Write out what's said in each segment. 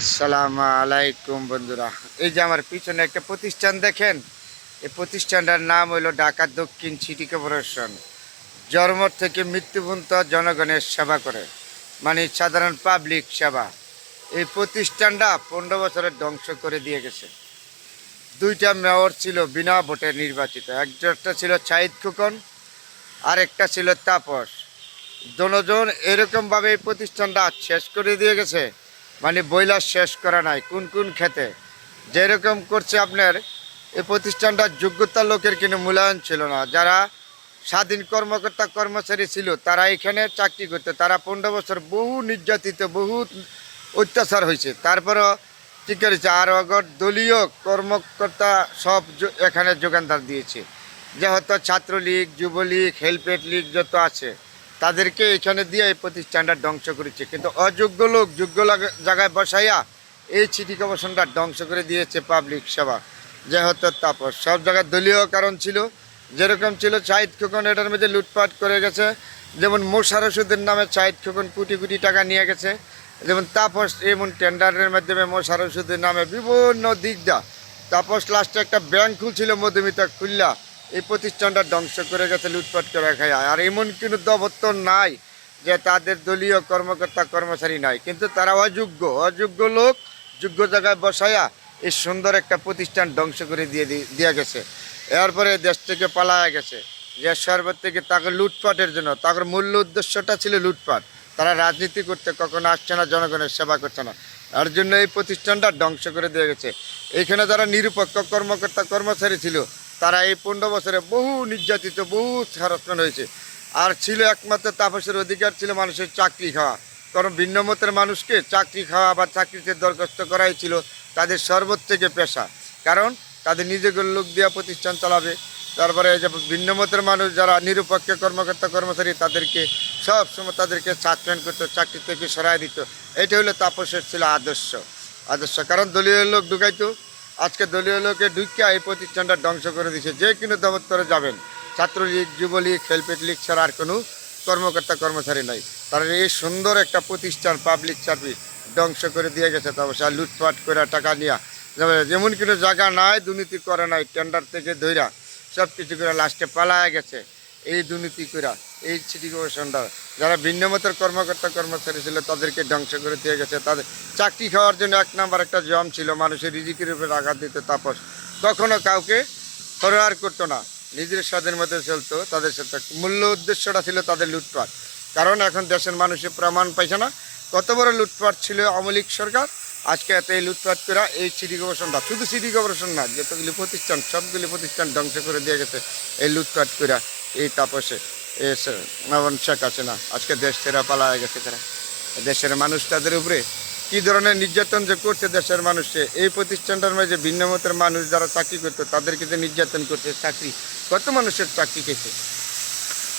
আসসালামু আলাইকুম বন্ধুরা, এই যে আমার পিছনে একটা প্রতিষ্ঠান দেখেন। এই প্রতিষ্ঠানটার নাম হলো ঢাকা দক্ষিণ সিটি কর্পোরেশন। জন্ম থেকে মৃত্যু পর্যন্ত জনগণের সেবা করে, মানে সাধারণ পাবলিক সেবা। এই প্রতিষ্ঠানটা 15 বছরে ধ্বংস করে দিয়ে গেছে। দুইটা মেয়র ছিল বিনা ভোটে নির্বাচিত, একটা ছিল সাঈদ খোকন আর একটা ছিল তাপস। দনোজন এরকমভাবে এই প্রতিষ্ঠানটা শেষ করে দিয়ে গেছে, মানে বইলা শেষ করা নাই। কোন কোন খেতে যেরকম করছে আপনার, এই প্রতিষ্ঠানটার যোগ্যতা লোকের কিন্তু মূল্যায়ন ছিল না। যারা স্বাধীন কর্মকর্তা কর্মচারী ছিল তারা এখানে চাকরি করতে, তারা 15 বছর বহু নির্যাতিত, বহু অত্যাচার হয়েছে, তারপরও ঠিক করেছে। আর অগর দলীয় কর্মকর্তা সব এখানে যোগানদার দিয়েছে, যে হয়তো ছাত্রলীগ, যুবলীগ, হেলপেট লীগ যত আছে তাদেরকে এখানে দিয়ে এই প্রতিষ্ঠানটা ধ্বংস করেছে। কিন্তু অযোগ্য লোক যোগ্য জায়গায় বসাইয়া এই সিটি কর্পোরেশনটা ধ্বংস করে দিয়েছে পাবলিক সেবা। যে হতো তাপস সব জায়গায় দলীয় কারণ ছিল, যেরকম ছিল সাঈদ খোকন এটার মধ্যে লুটপাট করে গেছে। যেমন মোশার ওষুধের নামে সাঈদ খোকন কোটি কোটি টাকা নিয়ে গেছে, যেমন তাপস এমন টেন্ডারের মাধ্যমে মোশার ওষুধের নামে বিভিন্ন দিক দা তাপস লাস্টে একটা ব্যাংক খুলছিল মধুমিতা খুললা এই প্রতিষ্ঠানটা ধ্বংস করে গেছে লুটপাট করে খায়। আর এমন কোনো দপ্তর নাই যে তাদের দলীয় কর্মকর্তা কর্মচারী নাই, কিন্তু তারা অযোগ্য লোক যোগ্য জায়গায় বসাইয়া এই সুন্দর একটা প্রতিষ্ঠান ধ্বংস করে দিয়ে গেছে। এরপরে দেশ থেকে পালায়া গেছে, যে সরবত থেকে তাকে লুটপাটের জন্য। তাদের মূল্য উদ্দেশ্যটা ছিল লুটপাট। তারা রাজনীতি করতে কখনো আসছে না, জনগণের সেবা করছে না। তার জন্য এই প্রতিষ্ঠানটা ধ্বংস করে দিয়ে গেছে। এখানে যারা নিরপেক্ষ কর্মকর্তা কর্মচারী ছিল তারা এই 15 বছরে বহু নির্যাতিত, বহু হ্যারাসমেন্ট হয়েছে। আর ছিল একমাত্র তাপসের অধিকার ছিল মানুষের চাকরি খাওয়া, কারণ ভিন্ন মতের মানুষকে চাকরি খাওয়া বা চাকরিতে দরখাস্ত করাই ছিল তাদের সর্বোচ্চ পেশা। কারণ তাদের নিজেদের লোক দেওয়া প্রতিষ্ঠান চালাবে। তারপরে এই যে ভিন্ন মতের মানুষ যারা নিরপেক্ষ কর্মকর্তা কর্মচারী তাদেরকে সব সময় তাদেরকে সাসপেন্ড করতো, চাকরি থেকে সরাই দিত। এটা হলো তাপসের ছিল আদর্শ। কারণ দলীয় লোক ঢুকাইতো। আজকে দলীয় লোকে ঢুকিয়া এই প্রতিষ্ঠানটা ধ্বংস করে দিয়েছে। যে কোনো দপ্তরে যাবেন, ছাত্রলীগ, যুবলীগ, হেলপেট লীগ ছাড়া আর কোনো কর্মকর্তা কর্মচারী নাই। তারা এই সুন্দর একটা প্রতিষ্ঠান পাবলিক সার্ভিস ধ্বংস করে দিয়ে গেছে। তারপর আর লুটপাট করে টাকা নিয়ে যেমন কোনো জায়গা নাই, দুর্নীতি করে নাই, টেন্ডার থেকে ধৈরা সব কিছু করে লাস্টে পালায়া গেছে এই দুর্নীতি করে। এই সিটি কর্পোরেশনটা যারা ভিন্ন মতের কর্মকর্তা কর্মচারী ছিল তাদেরকে ধ্বংস করে দিয়ে গেছে। তাদের চাকরি খাওয়ার জন্য এক নাম্বার একটা জম ছিল, মানুষের রিজিকের উপরে আঘাত দিত তাপস। কখনো কাউকে ফরওয়ার্ড করতো না, নিজের স্বাদের মধ্যে চলতো। তাদের সাথে মূল্য উদ্দেশ্যটা ছিল তাদের লুটপাট। কারণ এখন দেশের মানুষের প্রমাণ পাইছে না কত বড় লুটপাট ছিল আমলিক সরকার। আজকে এত এই লুটপাট করা এই সিটি কর্পোরেশনটা, শুধু সিটি কর্পোরেশন না, যতগুলি প্রতিষ্ঠান সবগুলি প্রতিষ্ঠান ধ্বংস করে দিয়ে গেছে এই লুটপাট করা এই তাপসে। শেখ হাসিনা আজকে দেশ ছেড়া পালায় গেছে। তারা দেশের মানুষ তাদের উপরে কী ধরনের নির্যাতন যে করছে দেশের মানুষকে। এই প্রতিষ্ঠানটার মাঝে ভিন্ন মতের মানুষ যারা চাকরি করতো তাদেরকে যে নির্যাতন করছে, চাকরি কত মানুষের চাকরি খেয়েছে।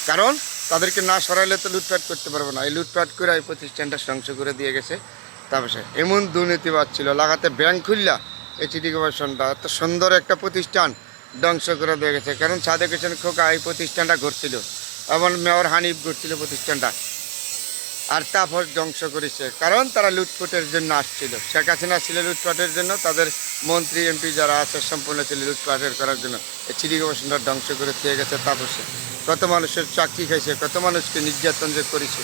কারণ তাদেরকে না সরাইলে তো লুটপাট করতে পারবো না। এই লুটপাট করে এই প্রতিষ্ঠানটা ধ্বংস করে দিয়ে গেছে। তারপরে এমন দুর্নীতিবাদ ছিল, লাগাতে ব্যাংক খুললা এই সিটি কর্পোরেশনটা এত সুন্দর একটা প্রতিষ্ঠান ধ্বংস করে দিয়ে গেছে। কারণ সাদেক হোসেন খোকা এই প্রতিষ্ঠানটা ঘটছিল, এবং মেয়র হানিফ ঘটছিল প্রতিষ্ঠানটা। আর তারপর ধ্বংস করেছে, কারণ তারা লুটপাটের জন্য আসছিল। শেখ হাসিনা ছিল লুটপাটের জন্য, তাদের মন্ত্রী এমপি যারা আছে সম্পূর্ণ ছিল লুটপাটের করার জন্য। এই সিটি কর্পোরেশনটা ধ্বংস করে দিয়ে গেছে তাপসে। কত মানুষের চাকরি খাইছে, কত মানুষকে নির্যাতন যে করেছে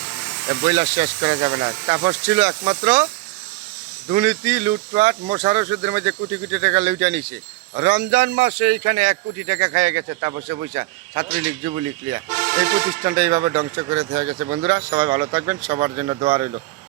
বইলা শেষ করা যাবে না। তাপস ছিল একমাত্র দুর্নীতি, লুটপাট, মশার ওষুধের মধ্যে কোটি কোটি টাকা লুটে নিছে। রমজান মাসে এইখানে 1 কোটি টাকা খাইয়া গেছে তাপসে বৈশা, ছাত্রলীগ যুবলীগ লিয়া। এই প্রতিষ্ঠানটা এইভাবে ধ্বংস করে থেকে গেছে। বন্ধুরা সবাই ভালো থাকবেন, সবার জন্য দোয়া রইল।